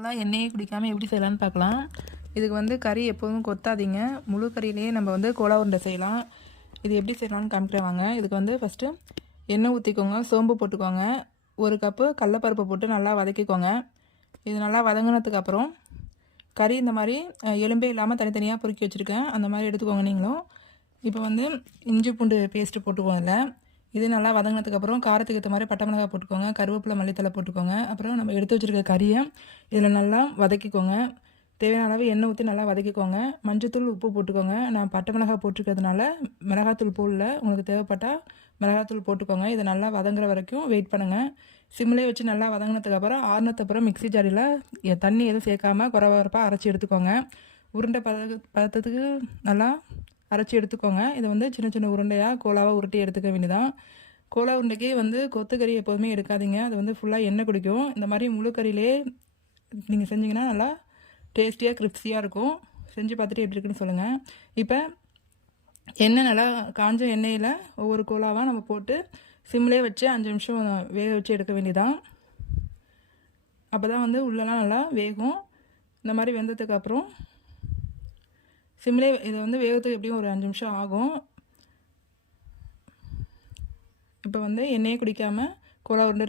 சிம்பிளாக எண்ணெயே குடிக்காமல் எப்படி செய்யலான்னு பார்க்கலாம். இதுக்கு வந்து கறி எப்போதும் கொத்தாதீங்க. முழு கறியிலேயே நம்ம வந்து கோலா உருண்டை செய்யலாம். இது எப்படி செய்யலாம்னு காமிக்கிறேன் வாங்க. இதுக்கு வந்து ஃபஸ்ட்டு எண்ணெய் ஊற்றிக்கோங்க, சோம்பு போட்டுக்கோங்க, 1 கப்பு கடலப்பருப்பு போட்டு நல்லா வதக்கிக்கோங்க. இது நல்லா வதங்கினதுக்கப்புறம் கறி இந்த மாதிரி எலும்பே இல்லாமல் தனித்தனியாக பொறுக்கி வச்சுருக்கேன். அந்த மாதிரி எடுத்துக்கோங்க நீங்களும். இப்போ வந்து இஞ்சி பூண்டு பேஸ்ட்டு போட்டுக்கோங்க இதில். இது நல்லா வதங்கினதுக்கப்புறம் காரத்துக்கு ஏற்ற மாதிரி பட்டை மிளகாய் போட்டுக்கோங்க, கருவேப்பிலை மல்லித்தலை போட்டுக்கோங்க. அப்புறம் நம்ம எடுத்து வச்சுருக்க கறியை இதில் நல்லா வதக்கிக்கோங்க. தேவையான அளவு எண்ணெய் ஊற்றி நல்லா வதக்கிக்கோங்க. மஞ்சத்தூள், உப்பு போட்டுக்கோங்க. நான் பட்டை மிளகாய் போட்டிருக்கிறதுனால மிளகாத்தூள் போடல. உங்களுக்கு தேவைப்பட்டால் மிளகாத்தூள் போட்டுக்கோங்க. இதை நல்லா வதங்குற வரைக்கும் வெயிட் பண்ணுங்கள். சிம்லேயே வச்சு நல்லா வதங்கினதுக்கப்புறம் ஆறுனதுக்கப்புறம் மிக்ஸி ஜாரியில் தண்ணி எதுவும் சேர்க்காமல் குறவரப்பாக அரைச்சி எடுத்துக்கோங்க. உருண்டை பதத்துக்கு நல்லா அரைச்சி எடுத்துக்கோங்க. இதை வந்து சின்ன சின்ன உருண்டையாக கோலாவாக உருட்டி எடுத்துக்க வேண்டியதான். கோலா உருண்டைக்கு வந்து கொத்துக்கறி எப்போதுமே எடுக்காதீங்க. அது வந்து ஃபுல்லாக எண்ணெய் குடிக்கும். இந்த மாதிரி முழு கறியிலே நீங்கள் செஞ்சிங்கன்னா நல்லா டேஸ்டியாக கிரிப்ஸியாக இருக்கும். செஞ்சு பார்த்துட்டு எப்படி இருக்குன்னு சொல்லுங்கள். இப்போ எண்ணெய் நல்லா காஞ்ச எண்ணெயில் ஒவ்வொரு கோலாவாக நம்ம போட்டு சிம்லேயே வச்சு 5 நிமிஷம் வேக வச்சு எடுக்க வேண்டியதான். அப்போ தான் வந்து உள்ளெல்லாம் நல்லா வேகும். இந்த மாதிரி வெந்ததுக்கப்புறம் சிம்லே இதை வந்து வேகத்துக்கு எப்படியும் ஒரு 5 நிமிஷம் ஆகும். இப்போ வந்து எண்ணெயே குடிக்காமல் கோலா உருண்டை ரெடி.